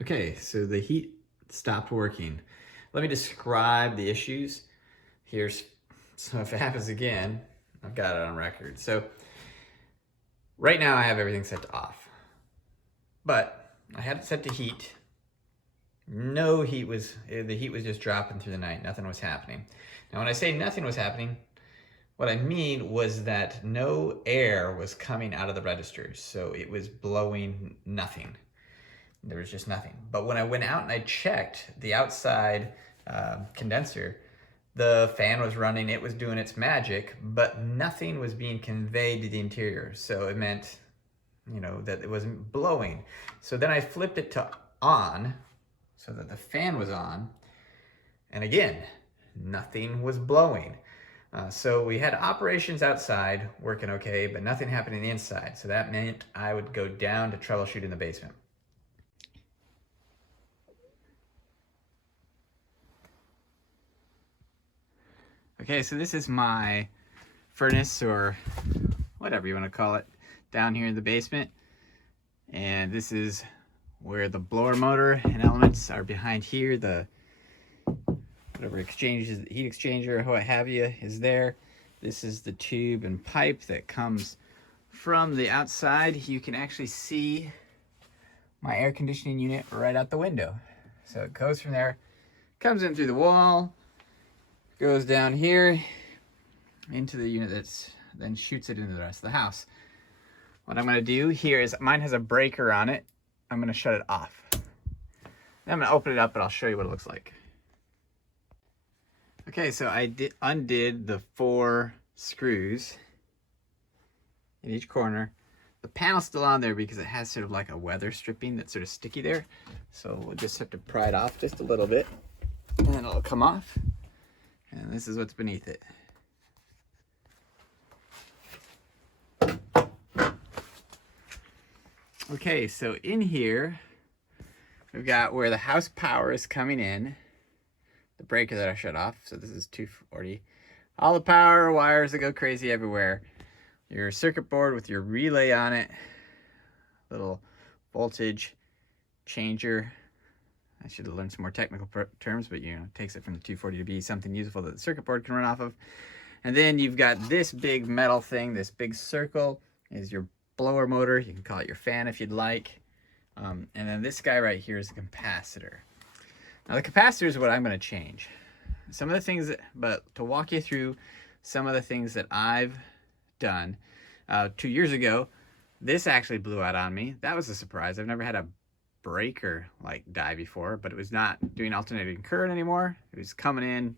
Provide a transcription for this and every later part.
Okay, so the heat stopped working. Let me describe the issues. So if it happens again, I've got it on record. So right now I have everything set to off, but I had it set to heat. The heat was just dropping through the night. Nothing was happening. Now when I say nothing was happening, what I mean was that no air was coming out of the registers. So it was blowing nothing. There was just nothing. But when I went out and I checked the outside condenser, the fan was running, it was doing its magic, but nothing was being conveyed to the interior. So it meant, that it wasn't blowing. So then I flipped it to on so that the fan was on. And again, nothing was blowing. So we had operations outside working okay, but nothing happening inside. So that meant I would go down to troubleshoot in the basement. Okay, so this is my furnace, or whatever you want to call it, down here in the basement. And this is where the blower motor and elements are behind here. The whatever exchanges, the heat exchanger, what have you, is there. This is the tube and pipe that comes from the outside. You can actually see my air conditioning unit right out the window. So it goes from there, comes in through the wall, goes down here into the unit that's then shoots it into the rest of the house. What I'm going to do here is, mine has a breaker on it. I'm going to shut it off. Then I'm going to open it up and I'll show you what it looks like. Okay, so I undid the 4 screws in each corner. The panel's still on there because it has sort of like a weather stripping that's sort of sticky there. So we'll just have to pry it off just a little bit and then it'll come off. And this is what's beneath it. Okay, so in here, we've got where the house power is coming in, the breaker that I shut off. So this is 240. All the power wires that go crazy everywhere. Your circuit board with your relay on it, little voltage changer. I should have learned some more technical terms, but it takes it from the 240 to be something useful that the circuit board can run off of. And then you've got this big metal thing, this big circle is your blower motor. You can call it your fan if you'd like. And then this guy right here is a capacitor. Now the capacitor is what I'm going to change. Some of the things but to walk you through some of the things that I've done. 2 years ago, this actually blew out on me. That was a surprise. I've never had a breaker like die before, but it was not doing alternating current anymore. It was coming in,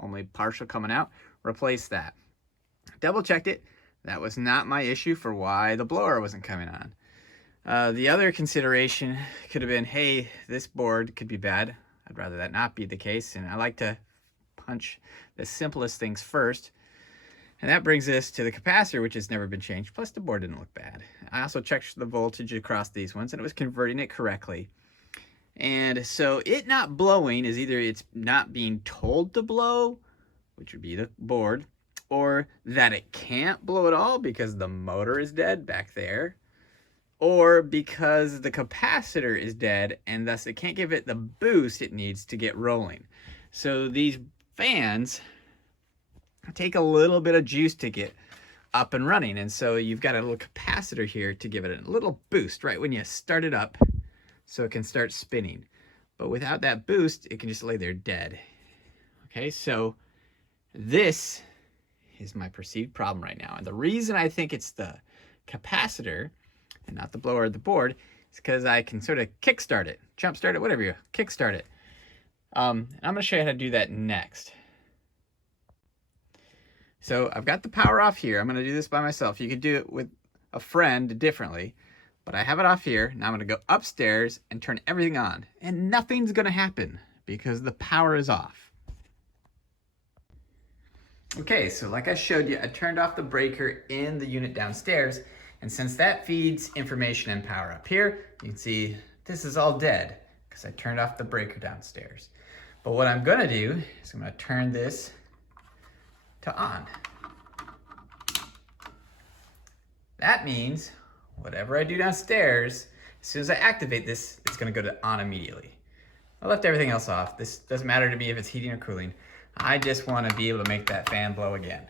only partial coming out. Replace that. Double checked it. That was not my issue for why the blower wasn't coming on. The other consideration could have been, hey, this board could be bad. I'd rather that not be the case, and I like to punch the simplest things first. And that brings us to the capacitor, which has never been changed. Plus, the board didn't look bad. I also checked the voltage across these ones, and it was converting it correctly. And so it not blowing is either it's not being told to blow, which would be the board, or that it can't blow at all because the motor is dead back there, or because the capacitor is dead, and thus it can't give it the boost it needs to get rolling. So these fans take a little bit of juice to get up and running, and so you've got a little capacitor here to give it a little boost right when you start it up so it can start spinning. But without that boost, it can just lay there dead. Okay, so this is my perceived problem right now, and the reason I think it's the capacitor and not the blower or the board is because I can sort of kickstart it, jump start it, whatever you kickstart it. And I'm going to show you how to do that next. So I've got the power off here. I'm going to do this by myself. You could do it with a friend differently, but I have it off here. Now I'm going to go upstairs and turn everything on, and nothing's going to happen because the power is off. Okay, so like I showed you, I turned off the breaker in the unit downstairs, and since that feeds information and power up here, you can see this is all dead because I turned off the breaker downstairs. But what I'm going to do is I'm going to turn this to on. That means whatever I do downstairs As soon as I activate this, it's gonna go to on immediately. I left everything else off. This doesn't matter to me if it's heating or cooling. I just wanna be able to make that fan blow again.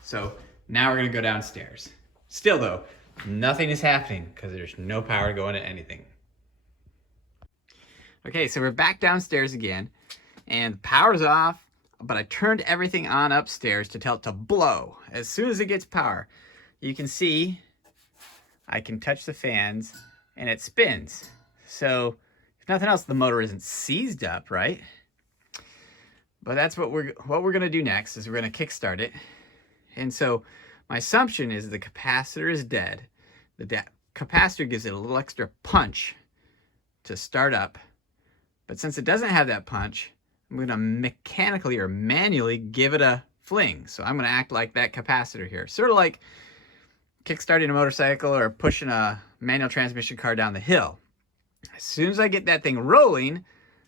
So now we're gonna go downstairs. Still though, nothing is happening because there's no power going to anything. Okay, so we're back downstairs again, and the power's off, but I turned everything on upstairs to tell it to blow. As soon as it gets power, you can see I can touch the fans and it spins. So if nothing else, the motor isn't seized up, right? But that's what we're gonna do next is we're gonna kickstart it. And so my assumption is the capacitor is dead. The capacitor gives it a little extra punch to start up. But since it doesn't have that punch, I'm gonna mechanically or manually give it a fling. So I'm gonna act like that capacitor here. Sort of like kickstarting a motorcycle or pushing a manual transmission car down the hill. As soon as I get that thing rolling,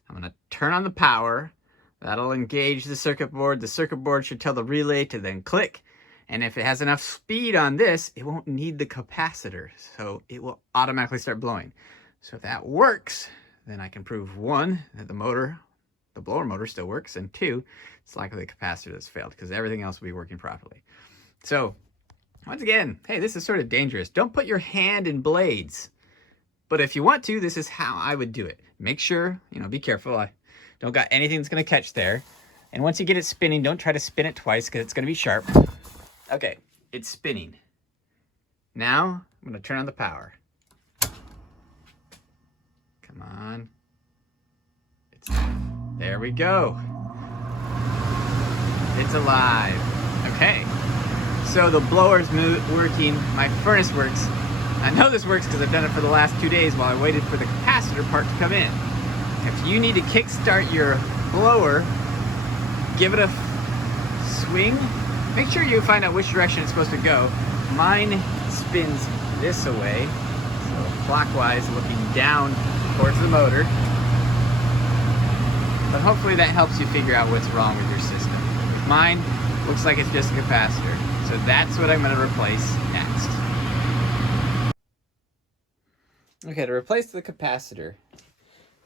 I'm gonna turn on the power. That'll engage the circuit board. The circuit board should tell the relay to then click. And if it has enough speed on this, it won't need the capacitor. So it will automatically start blowing. So if that works, then I can prove one, that the blower motor still works, and two, it's likely the capacitor that's failed because everything else will be working properly. So once again, hey, this is sort of dangerous. Don't put your hand in blades. But if you want to, this is how I would do it. Make sure, be careful. I don't got anything that's gonna catch there. And once you get it spinning, don't try to spin it twice because it's gonna be sharp. Okay, it's spinning. Now, I'm gonna turn on the power. Come on. There we go. It's alive. Okay, so the blower's working, my furnace works. I know this works because I've done it for the last 2 days while I waited for the capacitor part to come in. If you need to kickstart your blower, give it a swing. Make sure you find out which direction it's supposed to go. Mine spins this way, so clockwise, looking down towards the motor. But hopefully that helps you figure out what's wrong with your system. Mine looks like it's just a capacitor, so that's what I'm going to replace next. Okay, to replace the capacitor,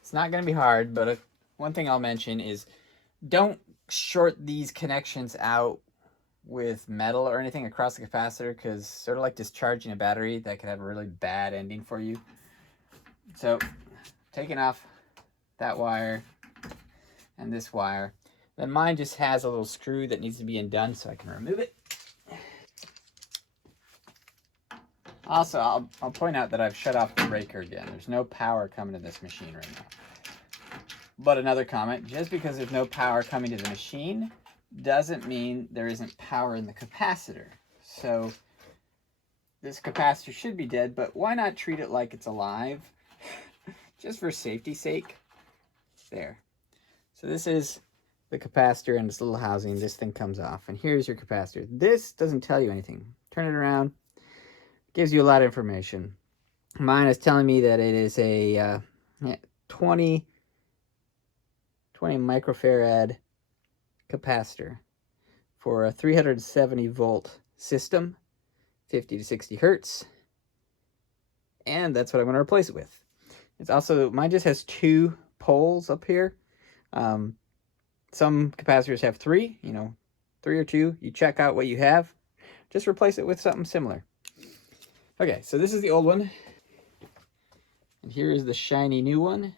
it's not going to be hard, but one thing I'll mention is don't short these connections out with metal or anything across the capacitor, because sort of like discharging a battery, that could have a really bad ending for you. So taking off that wire and this wire, then mine just has a little screw that needs to be undone, so I can remove it. Also, I'll point out that I've shut off the breaker again. There's no power coming to this machine right now. But another comment, just because there's no power coming to the machine doesn't mean there isn't power in the capacitor. So this capacitor should be dead, but why not treat it like it's alive? Just for safety's sake. There. So this is the capacitor and this little housing. This thing comes off, and here's your capacitor. This doesn't tell you anything. Turn it around. Gives you a lot of information. Mine is telling me that it is a 20 microfarad capacitor for a 370 volt system, 50 to 60 hertz, and that's what I'm going to replace it with. It's also, mine just has 2 poles up here. Some capacitors have 3, 3 or 2. You check out what you have, just replace it with something similar. Okay, so this is the old one, and here is the shiny new one.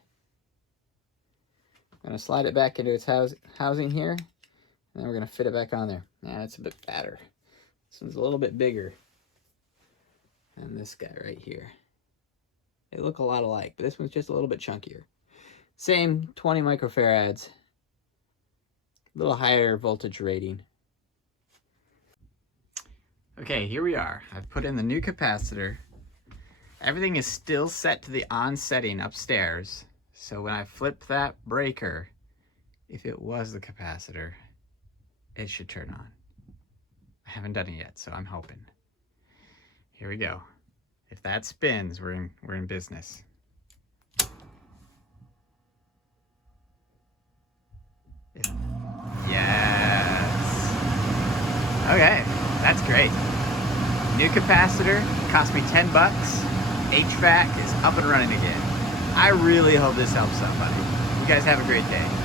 I'm going to slide it back into its housing here, and then we're going to fit it back on there. Now it's a bit fatter. This one's a little bit bigger than this guy right here. They look a lot alike, but this one's just a little bit chunkier. Same 20 microfarads, a little higher voltage rating. Okay, here we are. I've put in the new capacitor. Everything is still set to the on setting upstairs. So when I flip that breaker, if it was the capacitor, it should turn on. I haven't done it yet, so I'm hoping. Here we go. If that spins, we're in business. Yes. Okay, that's great. New capacitor cost me $10. HVAC is up and running again. I really hope this helps somebody. You guys have a great day.